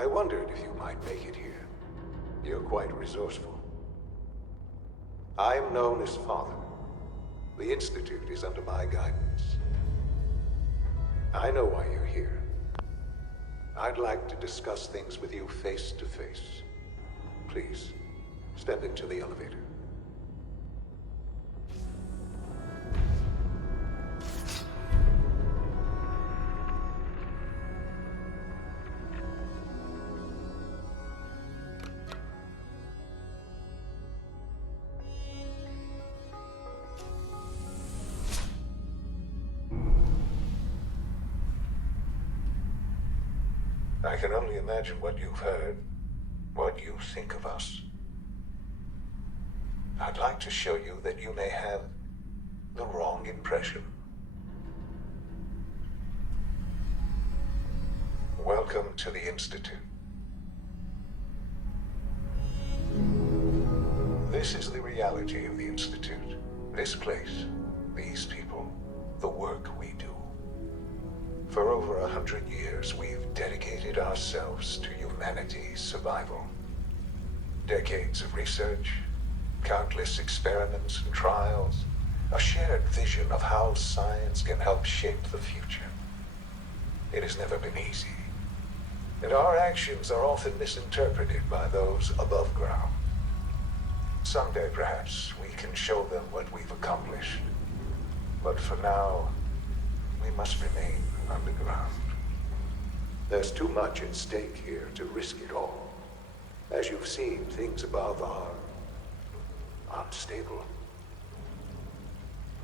I wondered if you might make it here. You're quite resourceful. I'm known as Father. The Institute is under my guidance. I know why you're here. I'd like to discuss things with you face to face. Please, step into the elevator. I can only imagine what you've heard, what you think of us. I'd like to show you that you may have the wrong impression. Welcome to the Institute. This is the reality of the Institute. This place, these people, the work we do. For over 100 years, we've dedicated ourselves to humanity's survival. Decades of research, countless experiments and trials, a shared vision of how science can help shape the future. It has never been easy, and our actions are often misinterpreted by those above ground. Someday, perhaps, we can show them what we've accomplished. But for now, we must remain underground. There's too much at stake here to risk it all. As you've seen, things above are unstable.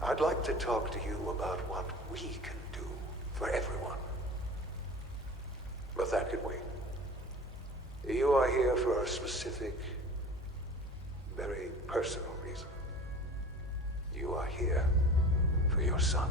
I'd like to talk to you about what we can do for everyone. But that can wait. You are here for a specific, very personal reason. You are here for your son.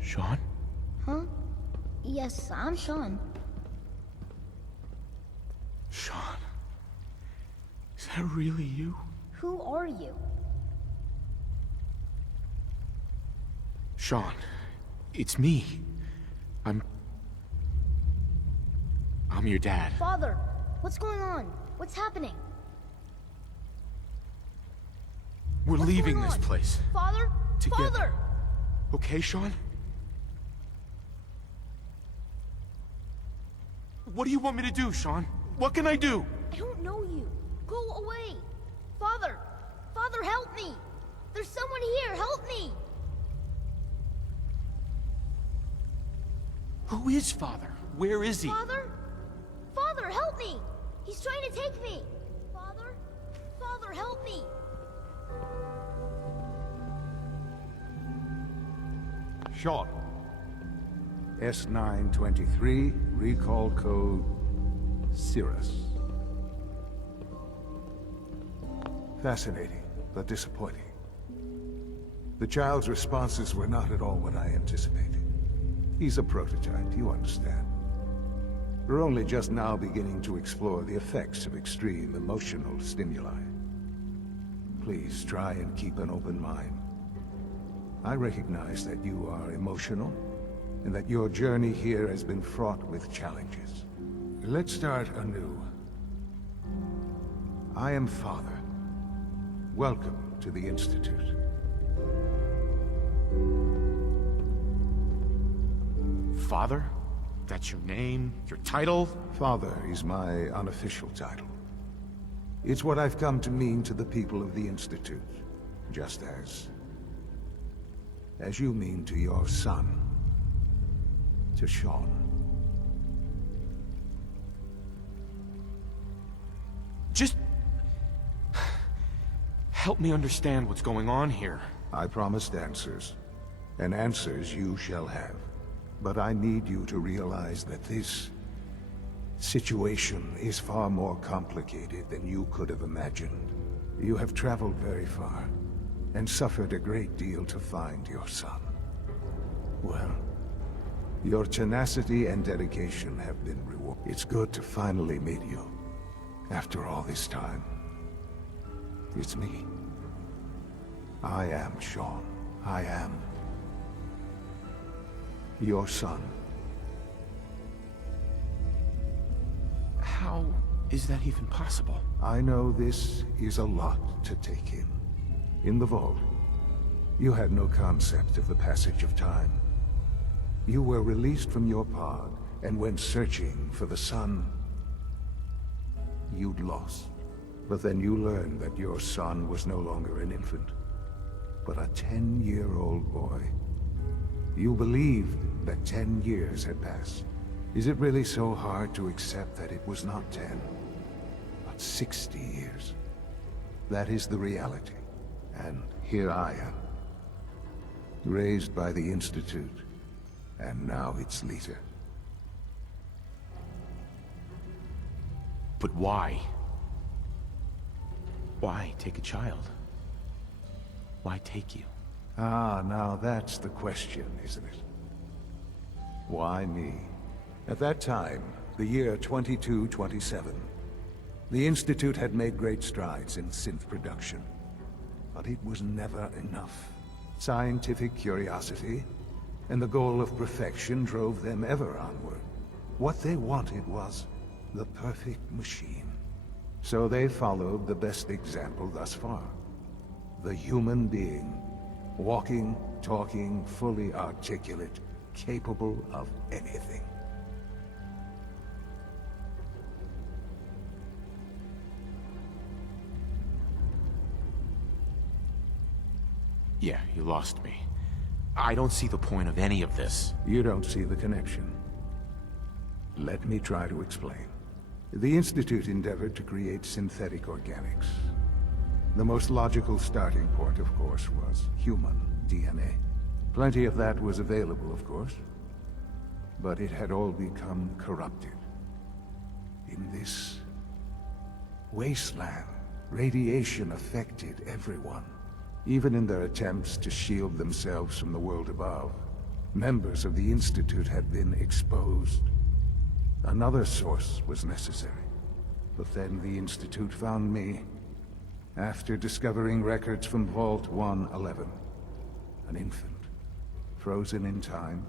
Sean? Huh? Yes, I'm Sean. Sean? Is that really you? Who are you? Sean, it's me. I'm your dad. Father, what's going on? What's happening? We're What's leaving going this on? place. Father? Together. Father! Okay, Sean? What do you want me to do, Sean? What can I do? I don't know you. Go away. Father! Father, help me! There's someone here, help me! Who is Father? Where is he? Father? Father, help me! He's trying to take me! Father? Father, help me! Sean. S923, recall code Cirrus. Fascinating, but disappointing. The child's responses were not at all what I anticipated. He's a prototype, you understand. We're only just now beginning to explore the effects of extreme emotional stimuli. Please try and keep an open mind. I recognize that you are emotional, and that your journey here has been fraught with challenges. Let's start anew. I am Father. Welcome to the Institute. Father? That's your name? Your title? Father is my unofficial title. It's what I've come to mean to the people of the Institute, just as you mean to your son, to Sean. Just help me understand what's going on here. I promised answers, and answers you shall have. But I need you to realize that this situation is far more complicated than you could have imagined. You have traveled very far, and suffered a great deal to find your son. Well, your tenacity and dedication have been rewarded. It's good to finally meet you, after all this time. It's me. I am Sean. I am your son. How is that even possible? I know this is a lot to take in. In the vault, you had no concept of the passage of time. You were released from your pod and went searching for the son you'd lost. But then you learned that your son was no longer an infant, but a 10-year-old boy. You believed that 10 years had passed. Is it really so hard to accept that it was not 10, but 60 years? That is the reality. And here I am, raised by the Institute, and now its leader. But why? Why take a child? Why take you? Ah, now that's the question, isn't it? Why me? At that time, the year 2227, the Institute had made great strides in synth production. But it was never enough. Scientific curiosity and the goal of perfection drove them ever onward. What they wanted was the perfect machine. So they followed the best example thus far. The human being. Walking, talking, fully articulate, capable of anything. Yeah, you lost me. I don't see the point of any of this. You don't see the connection. Let me try to explain. The Institute endeavored to create synthetic organics. The most logical starting point, of course, was human DNA. Plenty of that was available, of course. But it had all become corrupted. In this wasteland, radiation affected everyone. Even in their attempts to shield themselves from the world above, members of the Institute had been exposed. Another source was necessary. But then the Institute found me, after discovering records from Vault 111. An infant, frozen in time,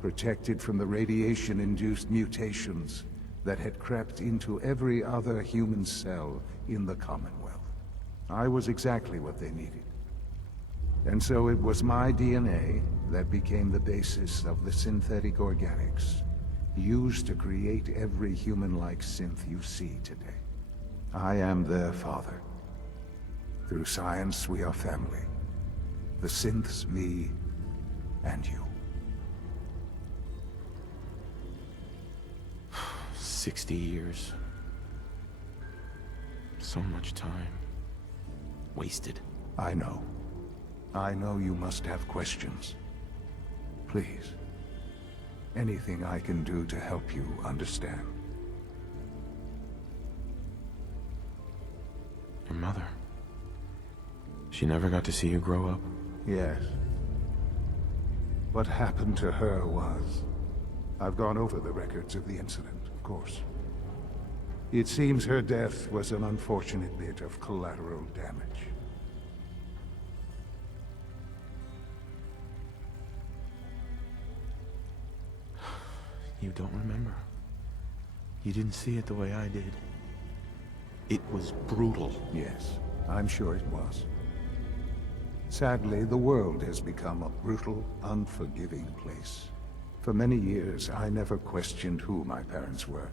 protected from the radiation-induced mutations that had crept into every other human cell in the Commonwealth. I was exactly what they needed. And so it was my DNA that became the basis of the synthetic organics, used to create every human-like synth you see today. I am their father. Through science, we are family. The synths, me, and you. 60 years. So much time. Wasted. I know. I know you must have questions. Please. Anything I can do to help you understand. Your mother. She never got to see you grow up? Yes. What happened to her was... I've gone over the records of the incident, of course. It seems her death was an unfortunate bit of collateral damage. You don't remember. You didn't see it the way I did. It was brutal. Yes, I'm sure it was. Sadly, the world has become a brutal, unforgiving place. For many years, I never questioned who my parents were.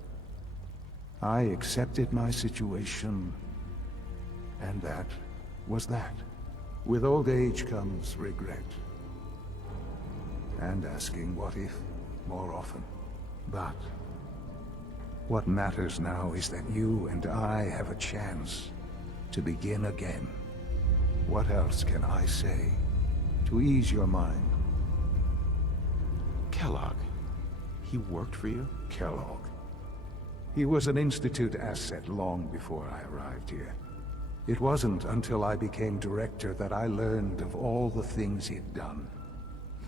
I accepted my situation, and that was that. With old age comes regret. And asking what if more often. But what matters now is that you and I have a chance to begin again. What else can I say to ease your mind? Kellogg. He worked for you? Kellogg. He was an Institute asset long before I arrived here. It wasn't until I became director that I learned of all the things he'd done.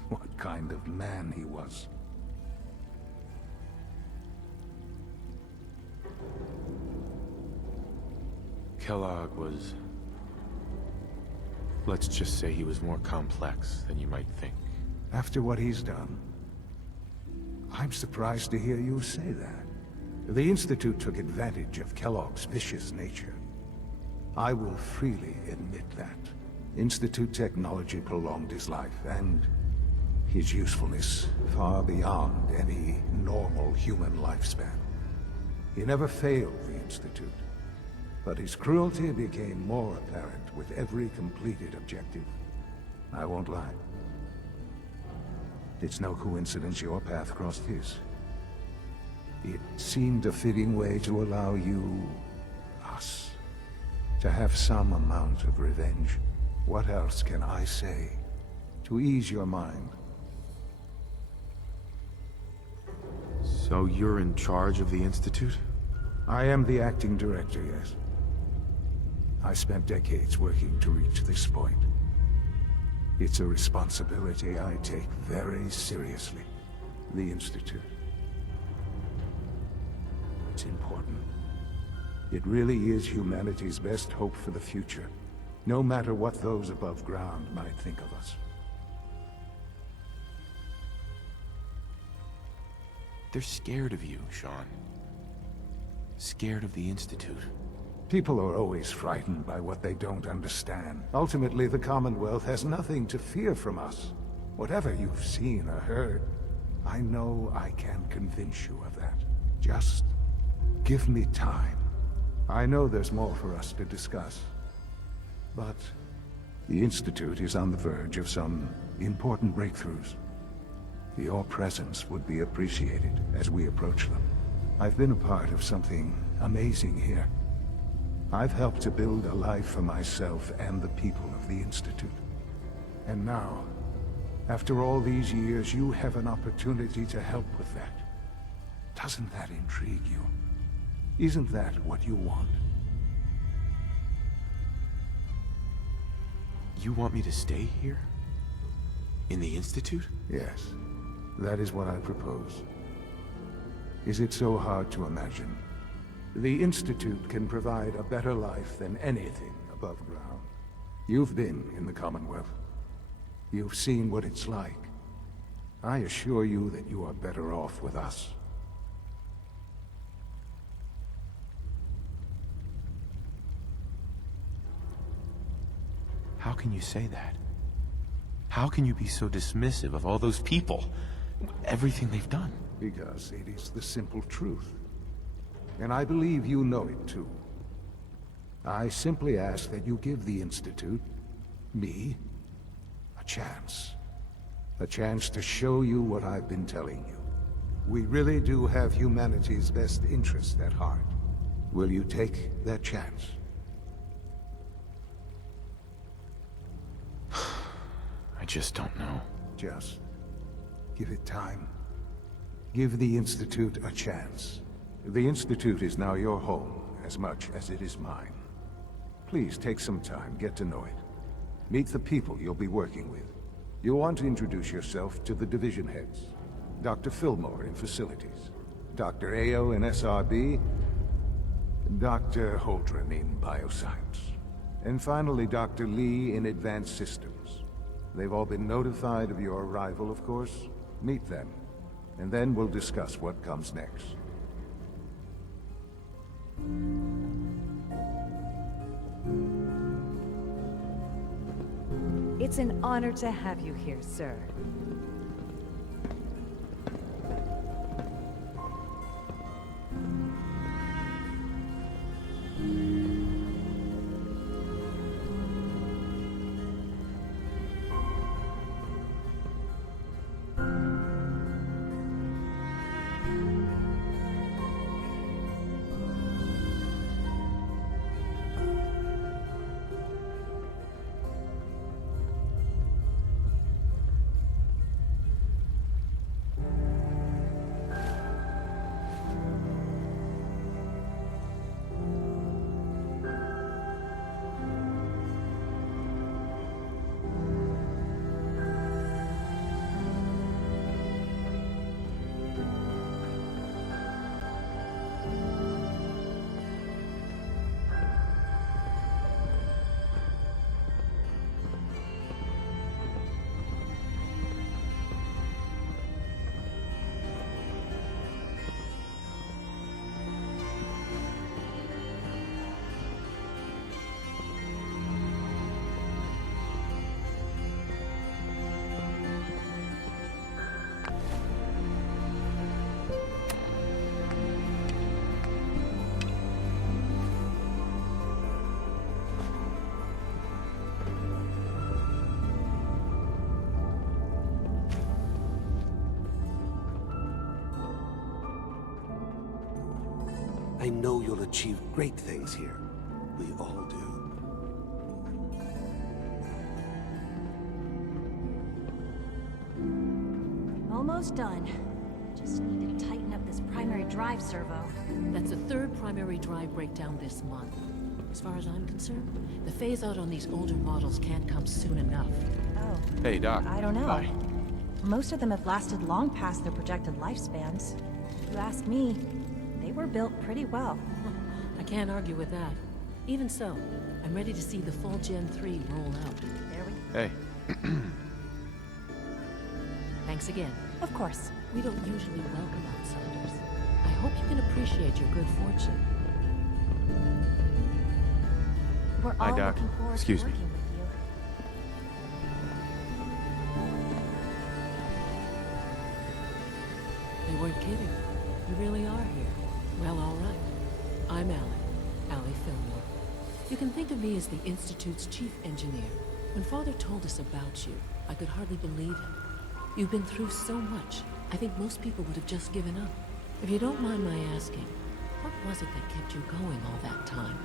What kind of man he was. Kellogg was... let's just say he was more complex than you might think. After what he's done, I'm surprised to hear you say that. The Institute took advantage of Kellogg's vicious nature. I will freely admit that. Institute technology prolonged his life, and his usefulness far beyond any normal human lifespan. He never failed the Institute, but his cruelty became more apparent with every completed objective. I won't lie. It's no coincidence your path crossed his. It seemed a fitting way to allow you, us, to have some amount of revenge. What else can I say to ease your mind? So you're in charge of the Institute? I am the acting director, yes. I spent decades working to reach this point. It's a responsibility I take very seriously. The Institute. It's important. It really is humanity's best hope for the future, no matter what those above ground might think of us. They're scared of you, Sean. Scared of the Institute. People are always frightened by what they don't understand. Ultimately, the Commonwealth has nothing to fear from us. Whatever you've seen or heard, I know I can convince you of that. Just give me time. I know there's more for us to discuss. But the Institute is on the verge of some important breakthroughs. Your presence would be appreciated as we approach them. I've been a part of something amazing here. I've helped to build a life for myself and the people of the Institute. And now, after all these years, you have an opportunity to help with that. Doesn't that intrigue you? Isn't that what you want? You want me to stay here? In the Institute? Yes, that is what I propose. Is it so hard to imagine? The Institute can provide a better life than anything above ground. You've been in the Commonwealth. You've seen what it's like. I assure you that you are better off with us. How can you say that? How can you be so dismissive of all those people? Everything they've done? Because it is the simple truth. And I believe you know it too. I simply ask that you give the Institute, me, a chance. A chance to show you what I've been telling you. We really do have humanity's best interest at heart. Will you take that chance? I just don't know. Just give it time. Give the Institute a chance. The Institute is now your home, as much as it is mine. Please take some time, get to know it. Meet the people you'll be working with. You'll want to introduce yourself to the division heads. Dr. Fillmore in Facilities, Dr. Ayo in SRB, Dr. Holdren in Bioscience, and finally Dr. Lee in Advanced Systems. They've all been notified of your arrival, of course. Meet them, and then we'll discuss what comes next. It's an honor to have you here, sir. I know you'll achieve great things here. We all do. Almost done. Just need to tighten up this primary drive servo. That's the third primary drive breakdown this month. As far as I'm concerned, the phase-out on these older models can't come soon enough. Oh, Hey, Doc. I don't know. Hi. Most of them have lasted long past their projected lifespans. If you ask me, they were built pretty well. I can't argue with that. Even so, I'm ready to see the full Gen 3 roll out. There we... Hey. Thanks again. Of course. We don't usually welcome outsiders. I hope you can appreciate your good fortune. We're Hi, all Doc. looking forward Excuse to me. working with you. They weren't kidding. You really are here. Well, all right. I'm Allie Fillmore. You can think of me as the Institute's chief engineer. When Father told us about you, I could hardly believe him. You've been through so much, I think most people would have just given up. If you don't mind my asking, what was it that kept you going all that time?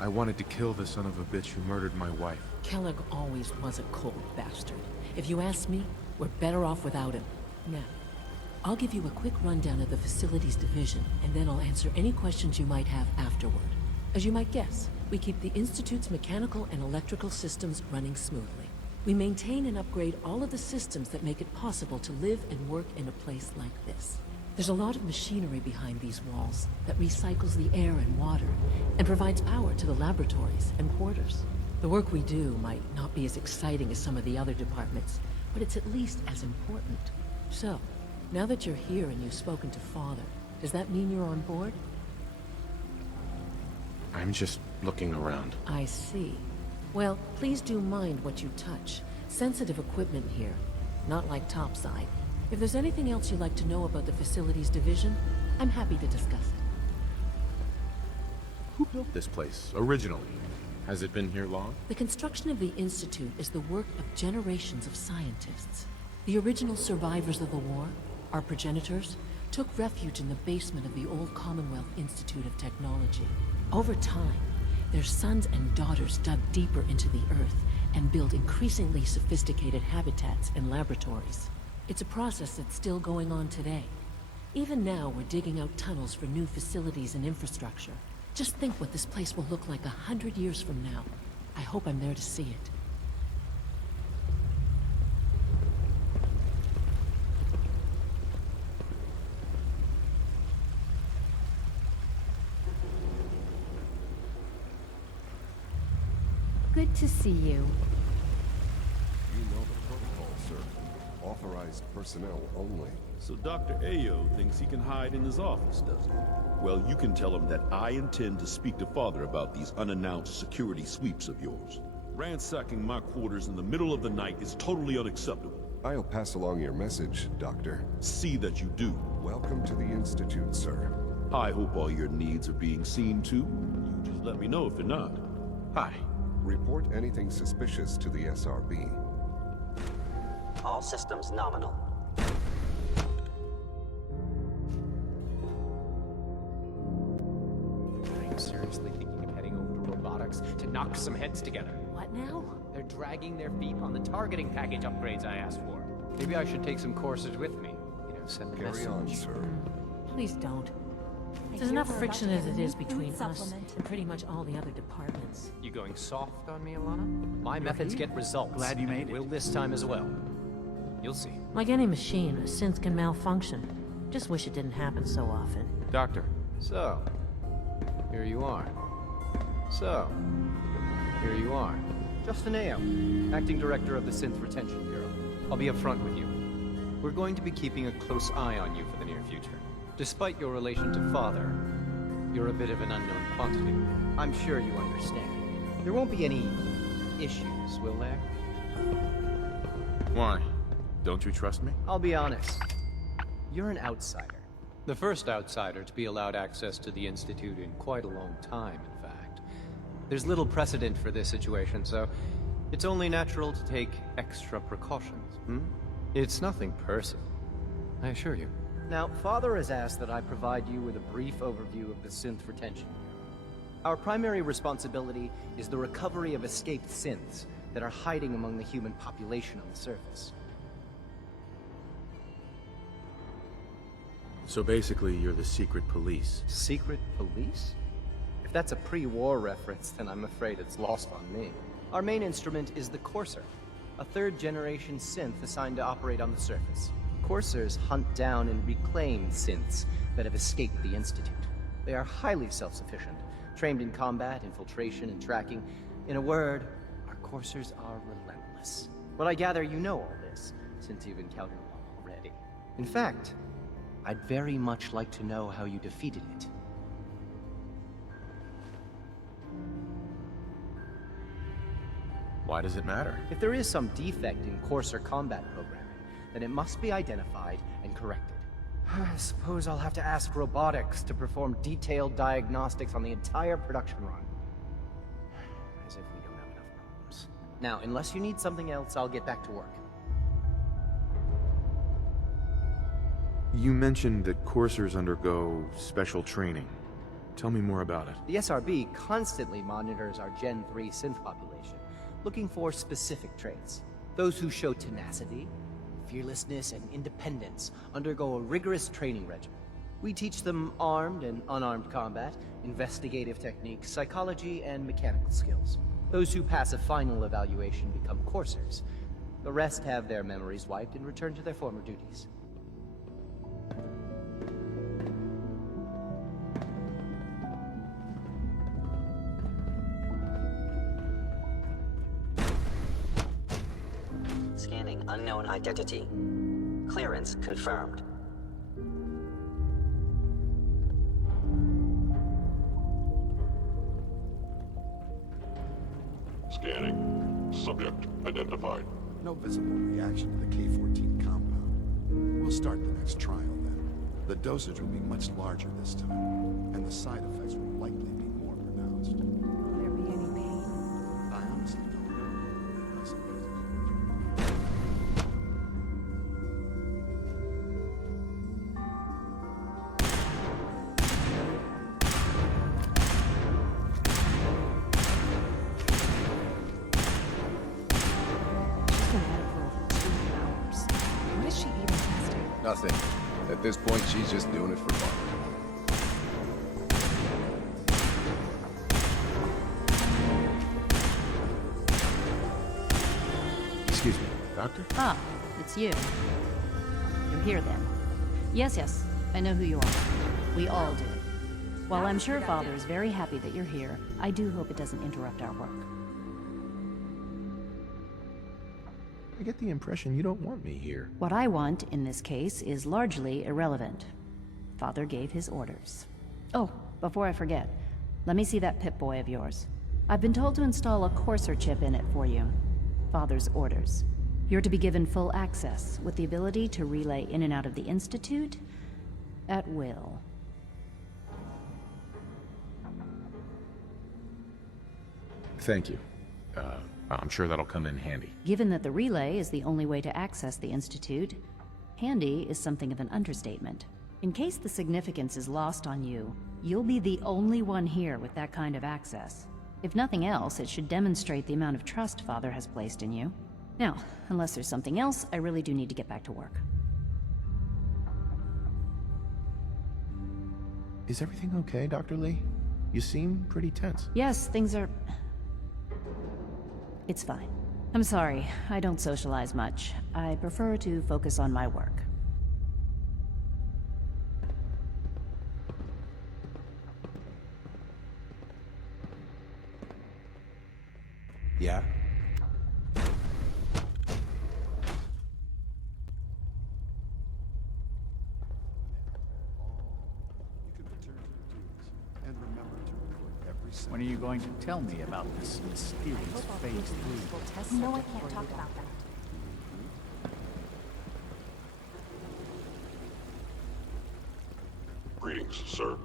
I wanted to kill the son of a bitch who murdered my wife. Kellogg always was a cold bastard. If you ask me, we're better off without him. Now, I'll give you a quick rundown of the facilities division, and then I'll answer any questions you might have afterward. As you might guess, we keep the Institute's mechanical and electrical systems running smoothly. We maintain and upgrade all of the systems that make it possible to live and work in a place like this. There's a lot of machinery behind these walls that recycles the air and water and provides power to the laboratories and quarters. The work we do might not be as exciting as some of the other departments, but it's at least as important. So, now that you're here and you've spoken to Father, does that mean you're on board? I'm just looking around. I see. Well, please do mind what you touch. Sensitive equipment here, not like topside. If there's anything else you'd like to know about the facilities division, I'm happy to discuss it. Who built this place, originally? Has it been here long? The construction of the Institute is the work of generations of scientists. The original survivors of the war, our progenitors, took refuge in the basement of the old Commonwealth Institute of Technology. Over time, their sons and daughters dug deeper into the earth and built increasingly sophisticated habitats and laboratories. It's a process that's still going on today. Even now, we're digging out tunnels for new facilities and infrastructure. Just think what this place will look like 100 years from now. I hope I'm there to see it. Good to see you. You know the protocol, sir. Authorized personnel only. So Dr. Ayo thinks he can hide in his office, does he? Well, you can tell him that I intend to speak to Father about these unannounced security sweeps of yours. Ransacking my quarters in the middle of the night is totally unacceptable. I'll pass along your message, Doctor. See that you do. Welcome to the Institute, sir. I hope all your needs are being seen to. You just let me know if they're not. Hi. Report anything suspicious to the SRB. All systems nominal. I'm seriously thinking of heading over to robotics to knock some heads together. What now? They're dragging their feet on the targeting package upgrades I asked for. Maybe I should take some courses with me. You know, send a Carry message. on, sir. Please don't. I There's hear enough we're about friction to as get it a is new food between us supplement. and pretty much all the other departments. You going soft on me, Alana? My methods get results. Glad you made it. Will this time as well. You'll see. Like any machine, a synth can malfunction. Just wish it didn't happen so often. Doctor. So, here you are. Justin Ayo, Acting Director of the Synth Retention Bureau. I'll be upfront with you. We're going to be keeping a close eye on you for the near future. Despite your relation to Father, you're a bit of an unknown quantity. I'm sure you understand. There won't be any issues, will there? Why? Don't you trust me? I'll be honest. You're an outsider. The first outsider to be allowed access to the Institute in quite a long time, in fact. There's little precedent for this situation, so it's only natural to take extra precautions, It's nothing personal. I assure you. Now, Father has asked that I provide you with a brief overview of the synth retention. Our primary responsibility is the recovery of escaped synths that are hiding among the human population on the surface. So basically, you're the secret police. Secret police? If that's a pre-war reference, then I'm afraid it's lost on me. Our main instrument is the Courser, a third-generation synth assigned to operate on the surface. Coursers hunt down and reclaim synths that have escaped the Institute. They are highly self-sufficient, trained in combat, infiltration, and tracking. In a word, our Coursers are relentless. But I gather you know all this, since you've encountered one already. In fact, I'd very much like to know how you defeated it. Why does it matter? If there is some defect in Courser combat programming, then it must be identified and corrected. I suppose I'll have to ask robotics to perform detailed diagnostics on the entire production run. As if we don't have enough problems. Now, unless you need something else, I'll get back to work. You mentioned that coursers undergo special training. Tell me more about it. The SRB constantly monitors our Gen 3 synth population, looking for specific traits. Those who show tenacity, fearlessness, and independence undergo a rigorous training regimen. We teach them armed and unarmed combat, investigative techniques, psychology, and mechanical skills. Those who pass a final evaluation become coursers. The rest have their memories wiped and return to their former duties. Scanning unknown identity. Clearance confirmed. Scanning. Subject identified. No visible reaction to the K-14 compound. We'll start the next trial then. The dosage will be much larger this time, and the side effects will likely be more pronounced. Will there be any pain? I honestly don't know. I suppose What is she even testing? Nothing. At this point, she's just doing it for fun. Excuse me, Doctor? Ah, it's you. You're here then. Yes, I know who you are. We all do. While I'm sure Father is very happy that you're here, I do hope it doesn't interrupt our work. I get the impression you don't want me here. What I want, in this case, is largely irrelevant. Father gave his orders. Oh, before I forget, let me see that Pip-Boy of yours. I've been told to install a Courser chip in it for you. Father's orders. You're to be given full access, with the ability to relay in and out of the Institute at will. Thank you. I'm sure that'll come in handy. Given that the relay is the only way to access the Institute, handy is something of an understatement. In case the significance is lost on you, you'll be the only one here with that kind of access. If nothing else, it should demonstrate the amount of trust Father has placed in you. Now, unless there's something else, I really do need to get back to work. Is everything okay, Dr. Lee? You seem pretty tense. Yes, things are... It's fine. I'm sorry, I don't socialize much. I prefer to focus on my work. Yeah? When are you going to tell me about this mysterious Phase 3? No, I can't talk about that. Greetings, sir.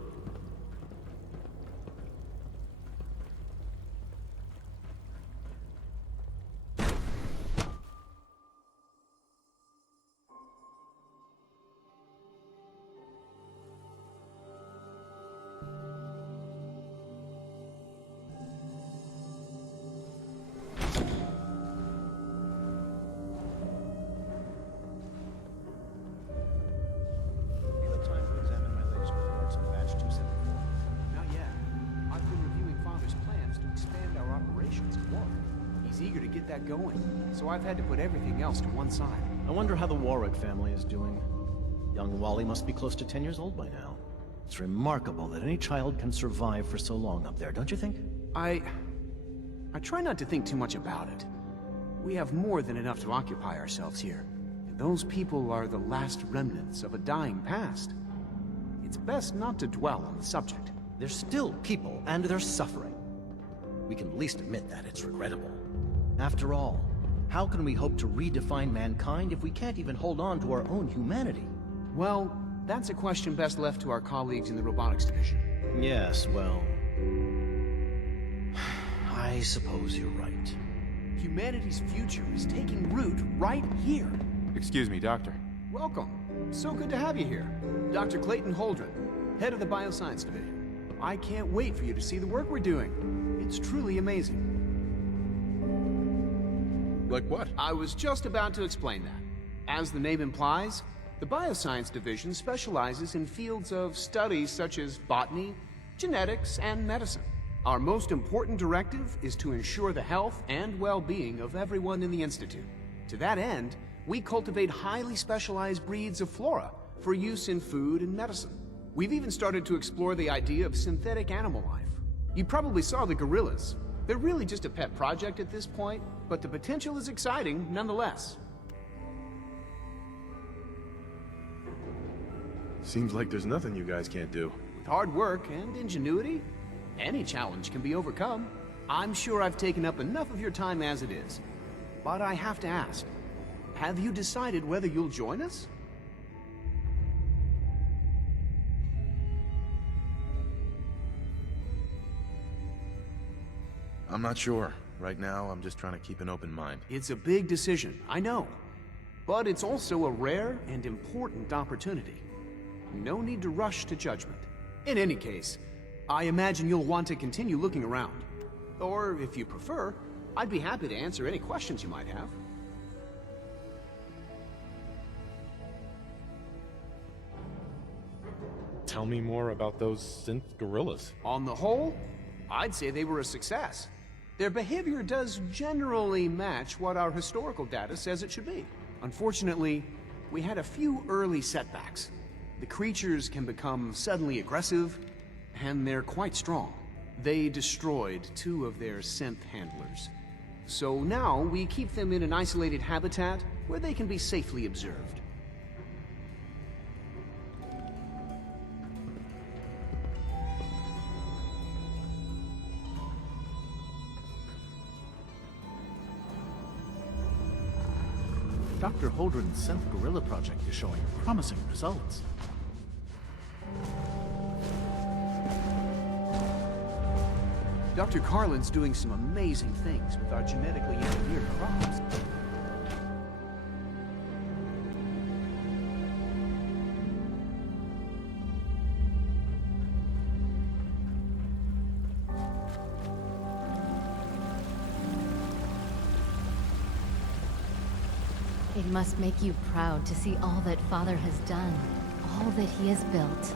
bioscience at Warwick. He's eager to get that going, so I've had to put everything else to one side. I wonder how the Warwick family is doing. Young Wally must be close to 10 years old by now. It's remarkable that any child can survive for so long up there, don't you think? I try not to think too much about it. We have more than enough to occupy ourselves here. And those people are the last remnants of a dying past. It's best not to dwell on the subject. They're still people, and they're suffering. We can at least admit that it's regrettable. After all, how can we hope to redefine mankind if we can't even hold on to our own humanity? Well, that's a question best left to our colleagues in the robotics division. Yes, well... I suppose you're right. Humanity's future is taking root right here. Excuse me, Doctor. Welcome. So good to have you here. Dr. Clayton Holdren, head of the Bioscience Division. I can't wait for you to see the work we're doing. It's truly amazing. Like what? I was just about to explain that. As the name implies, the Bioscience Division specializes in fields of studies such as botany, genetics, and medicine. Our most important directive is to ensure the health and well-being of everyone in the Institute. To that end, we cultivate highly specialized breeds of flora for use in food and medicine. We've even started to explore the idea of synthetic animal life. You probably saw the gorillas. They're really just a pet project at this point, but the potential is exciting nonetheless. Seems like there's nothing you guys can't do. With hard work and ingenuity, any challenge can be overcome. I'm sure I've taken up enough of your time as it is. But I have to ask, have you decided whether you'll join us? I'm not sure. Right now, I'm just trying to keep an open mind. It's a big decision, I know. But it's also a rare and important opportunity. No need to rush to judgment. In any case, I imagine you'll want to continue looking around. Or, if you prefer, I'd be happy to answer any questions you might have. Tell me more about those synth gorillas. On the whole, I'd say they were a success. Their behavior does generally match what our historical data says it should be. Unfortunately, we had a few early setbacks. The creatures can become suddenly aggressive, and they're quite strong. They destroyed 2 of their synth handlers. So now we keep them in an isolated habitat where they can be safely observed. Dr. Holdren's Synth Gorilla project is showing promising results. Dr. Carlin's doing some amazing things with our genetically engineered crops. It must make you proud to see all that Father has done, all that he has built.